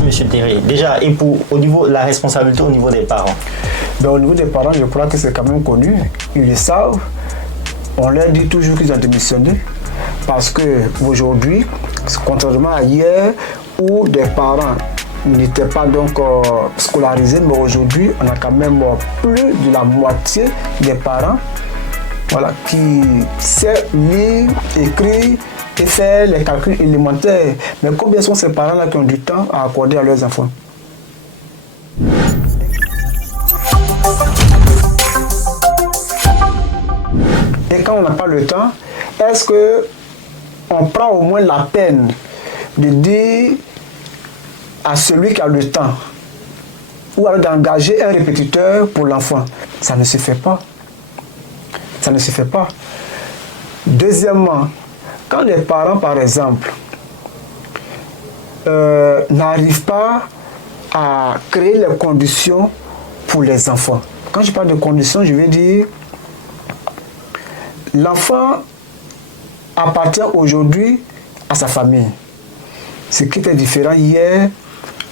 Merci, M. Terry. Déjà, et au niveau la responsabilité au niveau des parents? Au niveau des parents, je crois que c'est quand même connu. Ils le savent. On leur dit toujours qu'ils ont démissionné. Parce qu'aujourd'hui, contrairement à hier, où des parents n'étaient pas donc scolarisés, mais aujourd'hui, on a quand même plus de la moitié des parents qui savent lire, écrire et faire les calculs élémentaires. Mais combien sont ces parents-là qui ont du temps à accorder à leurs enfants? Et quand on n'a pas le temps, est-ce qu'on prend au moins la peine de dire à celui qui a le temps ou alors d'engager un répétiteur pour l'enfant? Ça ne se fait pas. Ça ne se fait pas. Deuxièmement, quand les parents, par exemple, n'arrivent pas à créer les conditions pour les enfants. Quand je parle de conditions, je veux dire l'enfant appartient aujourd'hui à sa famille. Ce qui était différent hier,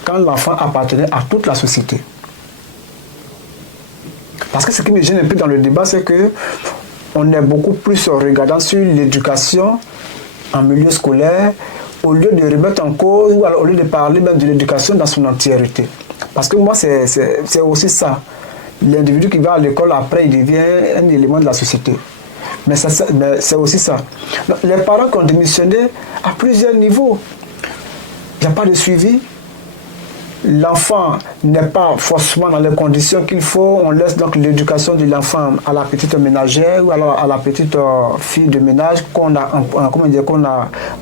quand l'enfant appartenait à toute la société. Parce que ce qui me gêne un peu dans le débat, c'est que on est beaucoup plus regardant sur l'éducation en milieu scolaire, au lieu de remettre en cause, ou alors au lieu de parler même de l'éducation dans son entièreté. Parce que moi, c'est aussi ça. L'individu qui va à l'école, après, il devient un élément de la société. Mais c'est aussi ça. Les parents qui ont démissionné à plusieurs niveaux. Il n'y a pas de suivi. L'enfant n'est pas forcément dans les conditions qu'il faut. On laisse donc l'éducation de l'enfant à la petite ménagère ou alors à la petite fille de ménage qu'on a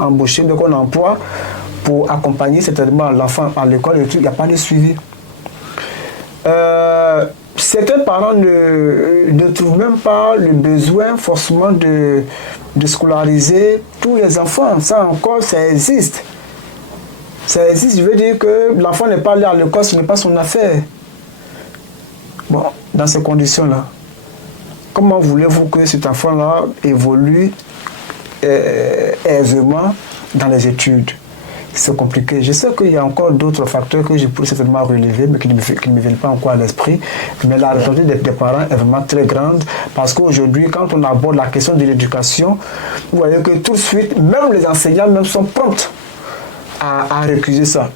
embauchée, qu'on emploie pour accompagner certainement l'enfant à l'école. Il n'y a pas de suivi. Certains parents ne trouvent même pas le besoin forcément de scolariser tous les enfants. Ça encore, ça existe. Ça existe, je veux dire que l'enfant n'est pas allé à l'école, ce n'est pas son affaire. Bon, dans ces conditions-là, comment voulez-vous que cet enfant-là évolue aisément dans les études? C'est compliqué. Je sais qu'il y a encore d'autres facteurs que je pourrais certainement relever, mais qui ne me viennent pas encore à l'esprit. Mais la responsabilité des parents est vraiment très grande, parce qu'aujourd'hui, quand on aborde la question de l'éducation, vous voyez que tout de suite, même les enseignants même sont prompts à récuser ça.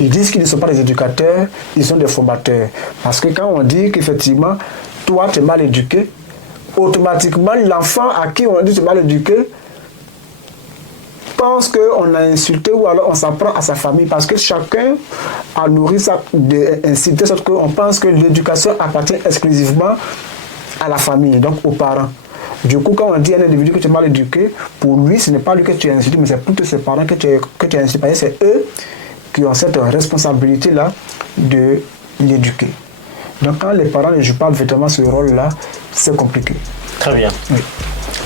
Ils disent qu'ils ne sont pas des éducateurs, ils sont des formateurs. Parce que quand on dit qu'effectivement, toi, tu es mal éduqué, automatiquement, l'enfant à qui on dit tu es mal éduqué pense qu'on a insulté ou alors on s'en prend à sa famille, parce que chacun a nourri ça ainsi de sorte qu'on pense que l'éducation appartient exclusivement à la famille, donc aux parents. Du coup, quand on dit à un individu que tu es mal éduqué, pour lui, ce n'est pas lui que tu as insulté, mais c'est plutôt ses parents que tu as insulté. C'est eux qui ont cette responsabilité-là de l'éduquer. Donc, quand les parents ne jouent pas véritablement ce rôle-là, c'est compliqué. Très bien. Oui.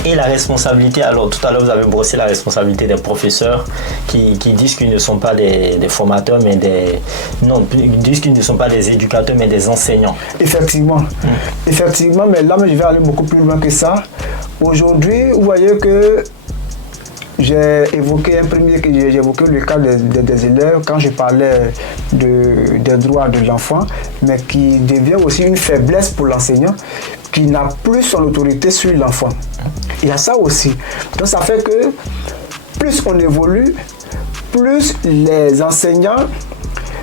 Et la responsabilité, alors tout à l'heure vous avez brossé la responsabilité des professeurs qui disent qu'ils ne sont pas des formateurs, mais ils disent qu'ils ne sont pas des éducateurs, mais des enseignants. Effectivement. Effectivement, mais là, je vais aller beaucoup plus loin que ça. Aujourd'hui, vous voyez que j'ai évoqué j'ai évoqué le cas des élèves quand je parlais des droits de l'enfant, mais qui devient aussi une faiblesse pour l'enseignant, qui n'a plus son autorité sur l'enfant. Il y a ça aussi. Donc ça fait que plus on évolue, plus les enseignants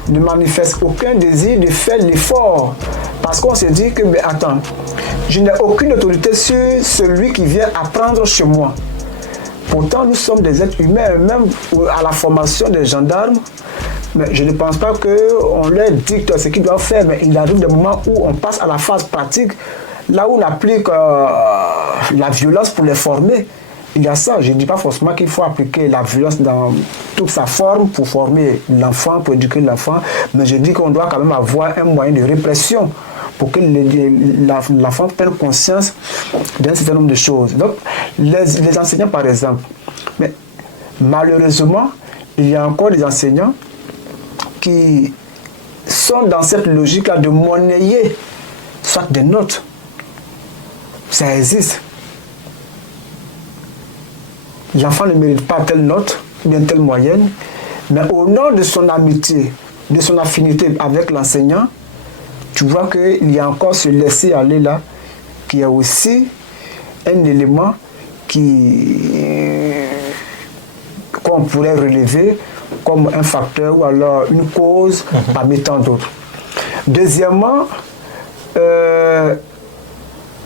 ne manifestent aucun désir de faire l'effort. Parce qu'on se dit que, mais attends, je n'ai aucune autorité sur celui qui vient apprendre chez moi. Pourtant, nous sommes des êtres humains, même à la formation des gendarmes. Mais je ne pense pas qu'on leur dicte ce qu'ils doivent faire, mais il arrive des moments où on passe à la phase pratique, là où on applique la violence pour les former. Il y a ça. Je ne dis pas forcément qu'il faut appliquer la violence dans toute sa forme pour former l'enfant, pour éduquer l'enfant, mais je dis qu'on doit quand même avoir un moyen de répression pour que l'enfant prenne conscience d'un certain nombre de choses. Donc, les enseignants, par exemple, mais malheureusement, il y a encore des enseignants qui sont dans cette logique-là de monnayer soit des notes. Ça existe. L'enfant ne mérite pas telle note, ou bien telle moyenne, mais au nom de son amitié de son affinité avec l'enseignant, tu vois qu'il y a encore ce laisser aller là, qui est aussi un élément qu'on pourrait relever comme un facteur ou alors une cause parmi tant d'autres. Deuxièmement,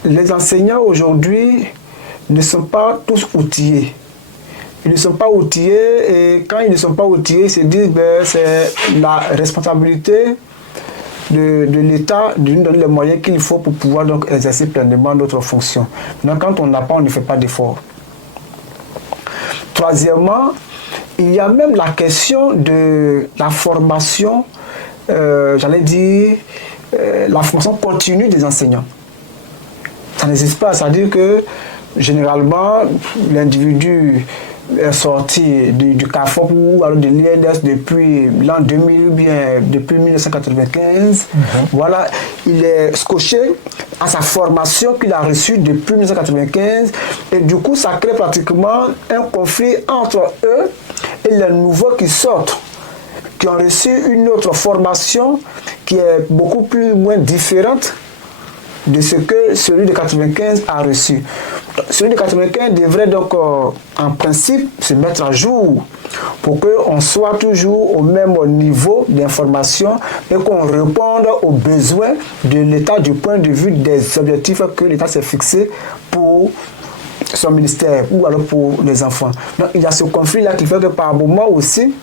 les enseignants aujourd'hui ne sont pas tous outillés. Ils ne sont pas outillés et quand ils ne sont pas outillés, ils se disent que c'est la responsabilité de l'État de nous donner les moyens qu'il faut pour pouvoir donc exercer pleinement notre fonction. Donc quand on n'a pas, on ne fait pas d'effort. Troisièmement, il y a même la question de la formation, j'allais dire, la formation continue des enseignants. Ça n'existe pas, c'est-à-dire que généralement, l'individu est sorti du CAFOP ou alors de l'INS depuis l'an 2000 ou bien depuis 1995. Voilà, il est scotché à sa formation qu'il a reçue depuis 1995 et du coup ça crée pratiquement un conflit entre eux et les nouveaux qui sortent, qui ont reçu une autre formation qui est beaucoup plus moins différente de ce que celui de 95 a reçu. Celui de 95 devrait donc en principe se mettre à jour pour qu'on soit toujours au même niveau d'information et qu'on réponde aux besoins de l'État du point de vue des objectifs que l'État s'est fixé pour son ministère ou alors pour les enfants. Donc il y a ce conflit-là qui fait que par moment aussi,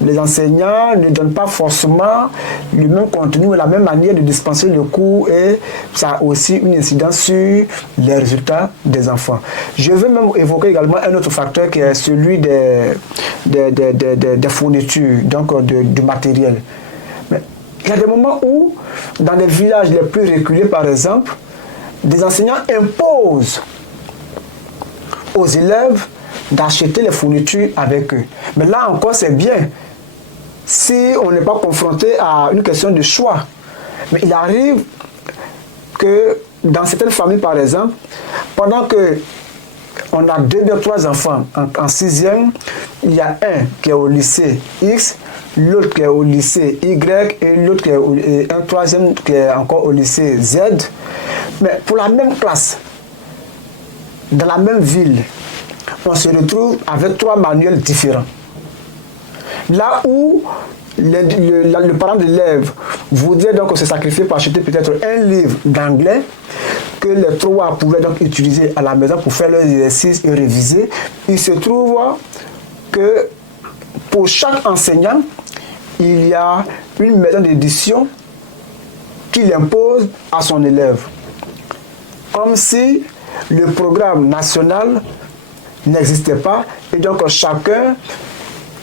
les enseignants ne donnent pas forcément le même contenu, la même manière de dispenser le cours et ça a aussi une incidence sur les résultats des enfants. Je veux même évoquer également un autre facteur qui est celui des fournitures, donc du matériel. Mais il y a des moments où, dans les villages les plus reculés par exemple, des enseignants imposent aux élèves d'acheter les fournitures avec eux. Mais là encore, c'est bien si on n'est pas confronté à une question de choix. Mais il arrive que dans certaines familles, par exemple, pendant que on a 2 ou 3 enfants en 6e, il y a un qui est au lycée X, l'autre qui est au lycée Y et l'autre qui est un troisième qui est encore au lycée Z. Mais pour la même classe, dans la même ville, on se retrouve avec 3 manuels différents. Là où le parent d'élève voudrait donc se sacrifier pour acheter peut-être un livre d'anglais que les 3 pouvaient donc utiliser à la maison pour faire leurs exercices et réviser, il se trouve que pour chaque enseignant, il y a une maison d'édition qu'il impose à son élève. Comme si le programme national n'existait pas et donc chacun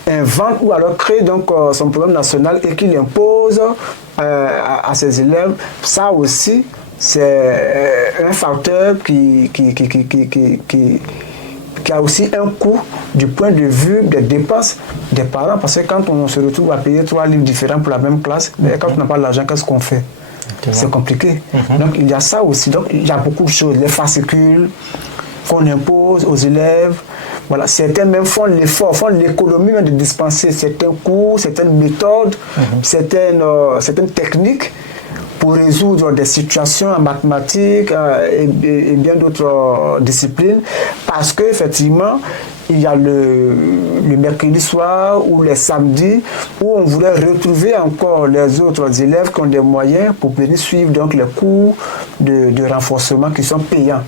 invente ou alors crée donc son programme national et qu'il impose à ses élèves. Ça aussi, c'est un facteur qui a aussi un coût du point de vue des dépenses des parents parce que quand on se retrouve à payer 3 livres différents pour la même classe, mais quand on n'a pas l'argent, qu'est-ce qu'on fait? C'est compliqué. Donc il y a ça aussi. Donc il y a beaucoup de choses. Les fascicules qu'on impose aux élèves. Voilà, certains même font l'effort, font l'économie de dispenser certains cours, certaines méthodes, certaines techniques pour résoudre des situations en mathématiques et bien d'autres disciplines, parce qu'effectivement, il y a le mercredi soir ou les samedis où on voulait retrouver encore les autres élèves qui ont des moyens pour venir suivre donc les cours de renforcement qui sont payants.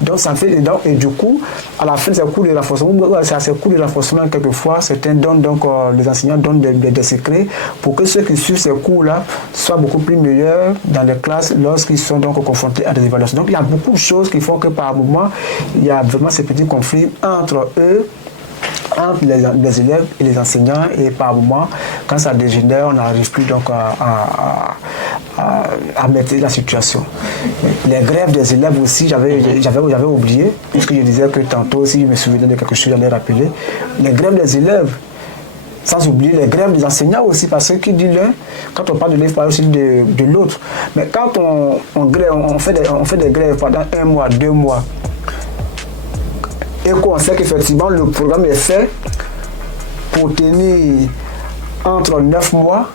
Donc ça fait et du coup, à la fin de ces cours de renforcement, ces cours de renforcement quelquefois, certains donnent donc les enseignants donnent des secrets pour que ceux qui suivent ces cours-là soient beaucoup plus meilleurs dans les classes lorsqu'ils sont donc confrontés à des évaluations. Donc il y a beaucoup de choses qui font que par moment, il y a vraiment ces petits conflits entre eux, entre les élèves et les enseignants, et par moment, quand ça dégénère, on n'arrive plus donc à mettre la situation. Les grèves des élèves aussi, j'avais oublié, puisque je disais que tantôt, si je me souvenais de quelque chose, j'allais rappeler. Les grèves des élèves, sans oublier les grèves des enseignants aussi, parce que qui dit l'un, quand on parle de l'élève, on parle aussi de l'autre. Mais quand on fait des grèves pendant 1 mois, 2 mois, et qu'on sait qu'effectivement le programme est fait pour tenir entre 9 mois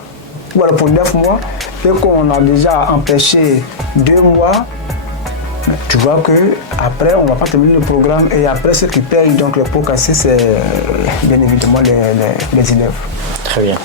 voilà, pour 9 mois, et qu'on a déjà empêché 2 mois, tu vois que après on ne va pas terminer le programme et après ceux qui payent donc les pots cassés, c'est bien évidemment les élèves. Très bien.